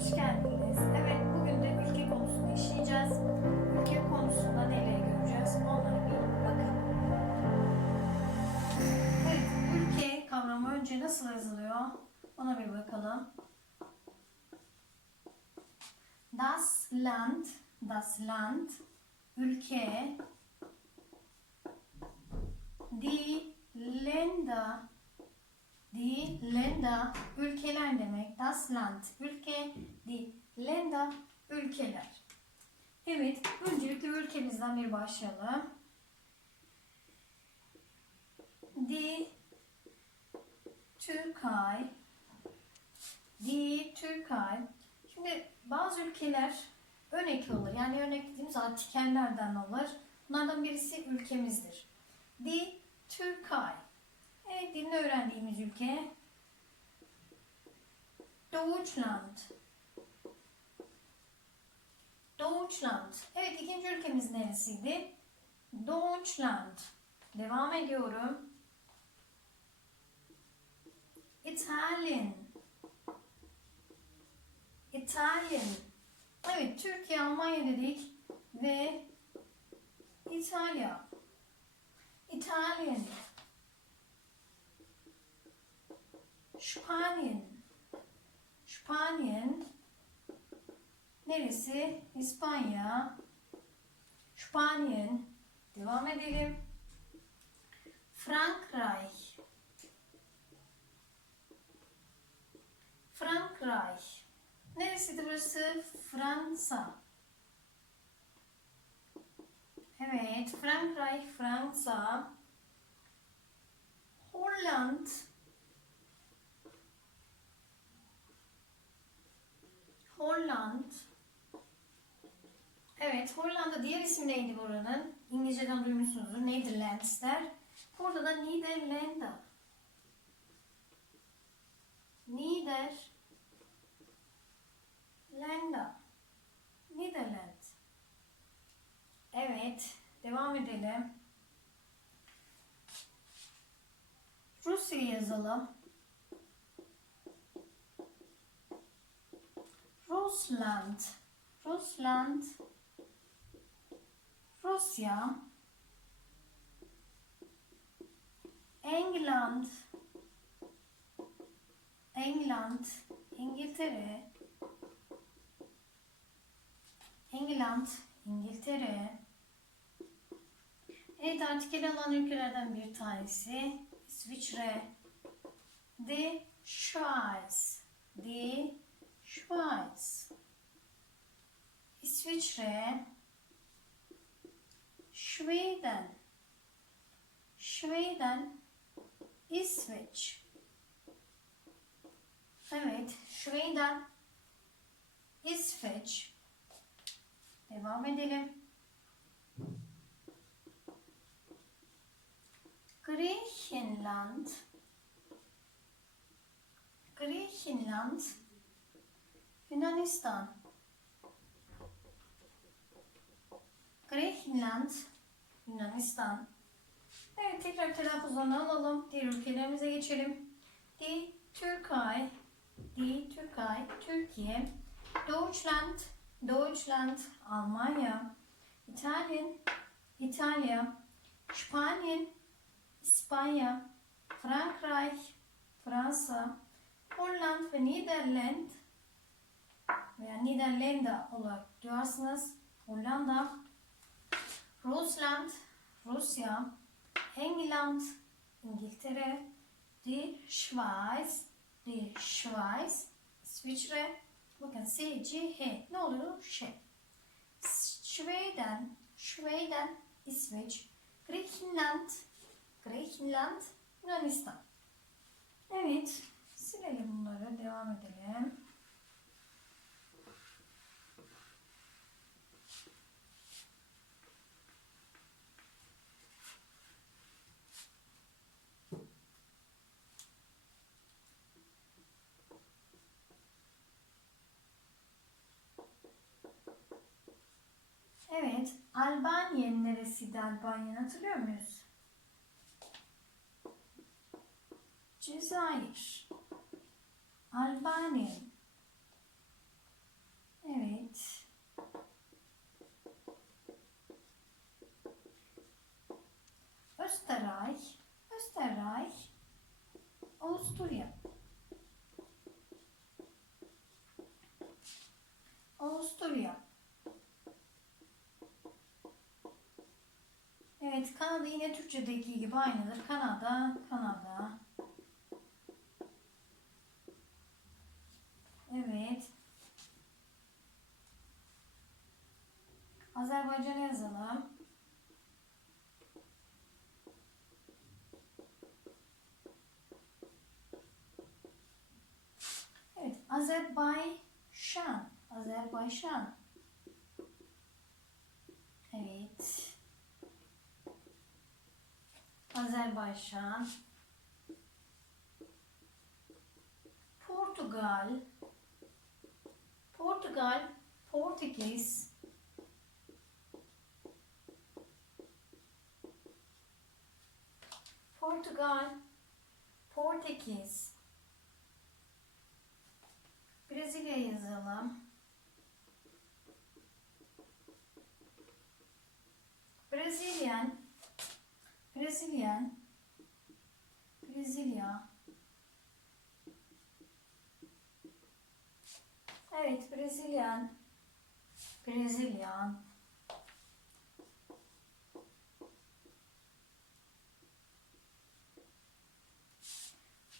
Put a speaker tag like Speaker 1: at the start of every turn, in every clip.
Speaker 1: Hoş geldiniz. Evet, bugün de ülke konusunu işleyeceğiz. Ülke konusunda neleri göreceğiz? Onlara bir bakalım. Evet, ülke kavramı önce nasıl yazılıyor? Ona bir bakalım. Das Land, das Land, ülke, die Länder, Die Länder, ülkeler demek. Das Land, ülke. Die Länder, ülkeler. Evet, öncelikle ülkemizden bir başlayalım. Die Türkei, Die Türkei. Şimdi bazı ülkeler örnek olur. Yani örnek dediğimiz artikellerden olur. Bunlardan birisi ülkemizdir. Die Türkei. Evet, dilini öğrendiğimiz ülke. Deutschland. Deutschland. Evet, ikinci ülkemiz neresiydi? Deutschland. Devam ediyorum. Italyan. Italyan. Evet, Türkiye, Almanya dedik ve İtalya. Italyan. Spanien. Spanien. Neresi? İspanya. Spanien. Devam edelim. Frankreich. Frankreich. Neresidir burası? Fransa. Evet, Frankreich, Fransa. Holland. Evet, Hollanda diğer ismi neydi buranın? İngilizceden duymuşsunuzdur. Netherlands'ler. Burada da Niederlanda. Nieder. Landa. Niederland. Evet, devam edelim. Rusya yazalım. Rusland, Rusland, Rusya, England, England, İngiltere, England, İngiltere. Evet artikel alan ülkelerden bir tanesi İsviçre. The Schweiz. The Schweiz. İsviçre. Schweden. Schweden. İsveç. Evet, Schweden. İsveç. Devam edelim. Griechenland. Griechenland. Yunanistan. Greenland, Yunanistan. Evet tekrar telaffuzlarını alalım. Diğer ülkelerimize geçelim. Die Türkei, Die Türkei, Türkiye. Deutschland, Deutschland, Almanya. İtalyan, İtalya. Spanien, İspanya. Frankreich, Fransa. Holland ve Niderland veya Niderlanda olarak duyarsınız. Hollanda, Rusland, Rusya, England, İngiltere, die Schweiz, die Schweiz, İsviçre, bakın S, C, H. Ne oluyor? Şey. Şveden, Şveden, İsveç, Greenland, Greenland, Yunanistan. Evet, silelim bunları, devam edelim. Albanya neresiydi Albanya hatırlıyor muyuz? Cezayir. Albanya. Evet. Österreich. Österreich. Avusturya. Avusturya. Evet, Kanada yine Türkçedeki gibi aynıdır. Kanada, Kanada. Evet. Azerbaycan yazalım. Evet, Azerbaycan. Azerbaycan. Evet. Azerbaycan. Portugal. Portugal, Portekiz. Portugal, Portekiz. Brezilya yazalım. Brezilyan, Brezilyan, Brezilya. Evet, Brezilyan, Brezilyan.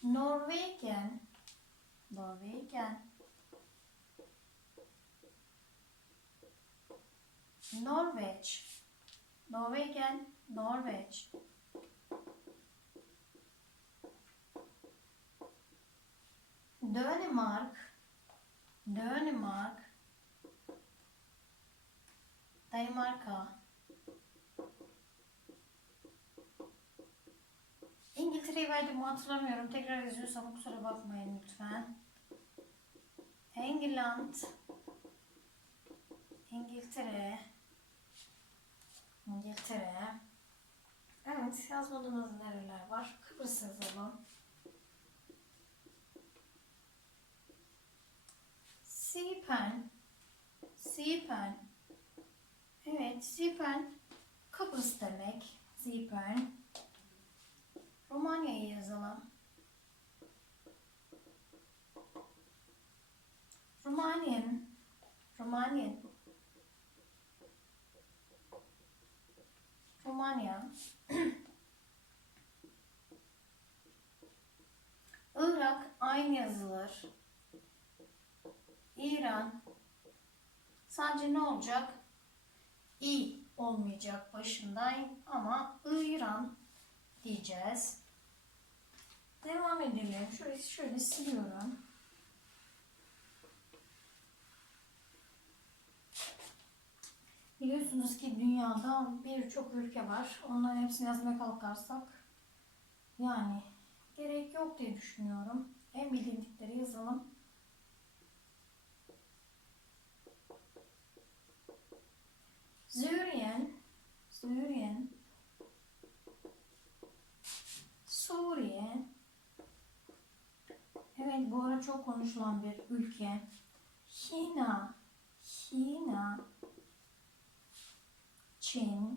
Speaker 1: Norvegian, Norvegian. Norveç, Norvegian, Norveç. Dänemark, Dänemark. Danimarka. İngiltere'yi verdim hatırlamıyorum. Tekrar yazıyorsam kusura bakmayın lütfen. England. İngiltere. İngiltere. Evet yazmadığımız nereler var? Kıbrıs yazalım. Sipen. Sipen. Evet, Sipen Kıbrıs demek. Sipen. Romanya'yı yazalım. Romanian. Romanian. Romanya. Irak aynı yazılır. İran. Sadece ne olacak? İ olmayacak başındayım ama İran diyeceğiz. Devam edelim. Şöyle şöyle siliyorum. Biliyorsunuz ki dünyada birçok ülke var. Onların hepsini yazmaya kalkarsak yani gerek yok diye düşünüyorum. En bilindikleri yazalım. Syrien, Syrien, Suriye. Evet bu ara çok konuşulan bir ülke. Hina, Hina, Çin,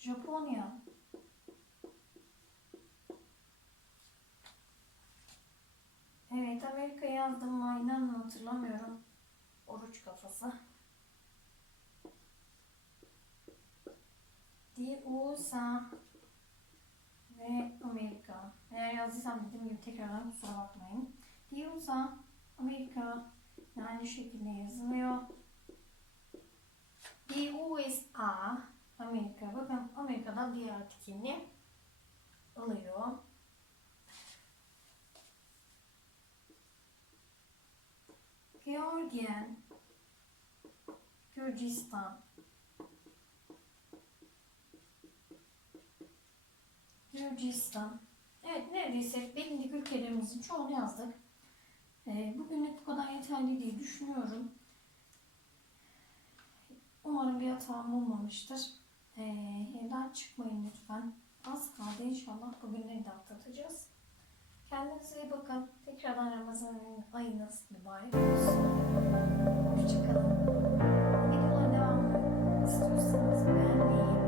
Speaker 1: Japonya, Evet Amerika yazdım mı inanın hatırlamıyorum. Oruç kafası. Di USA ve Amerika. Eğer yazdıysam dediğim gibi tekrardan kusura bakmayın. Di USA, Amerika aynı şekilde yazılıyor. Di USA, Amerika. Bakın Amerika'dan diğer artikelini alıyor. Georgian, Gürcistan, Gürcistan. Evet neredeyse bilindik ülkelerimizin çoğunu yazdık. Ee, bugünlük bu kadar yeterli diye düşünüyorum. Umarım bir hatam olmamıştır. Ee, evden çıkmayın lütfen. Az kaldı inşallah bugünleri de atlatacağız. Kendinize iyi bakın. Tekrardan Ramazan ayınız mübarek olsun. Hoşçakalın. Videoların devamını istiyorsanız beğenmeyi,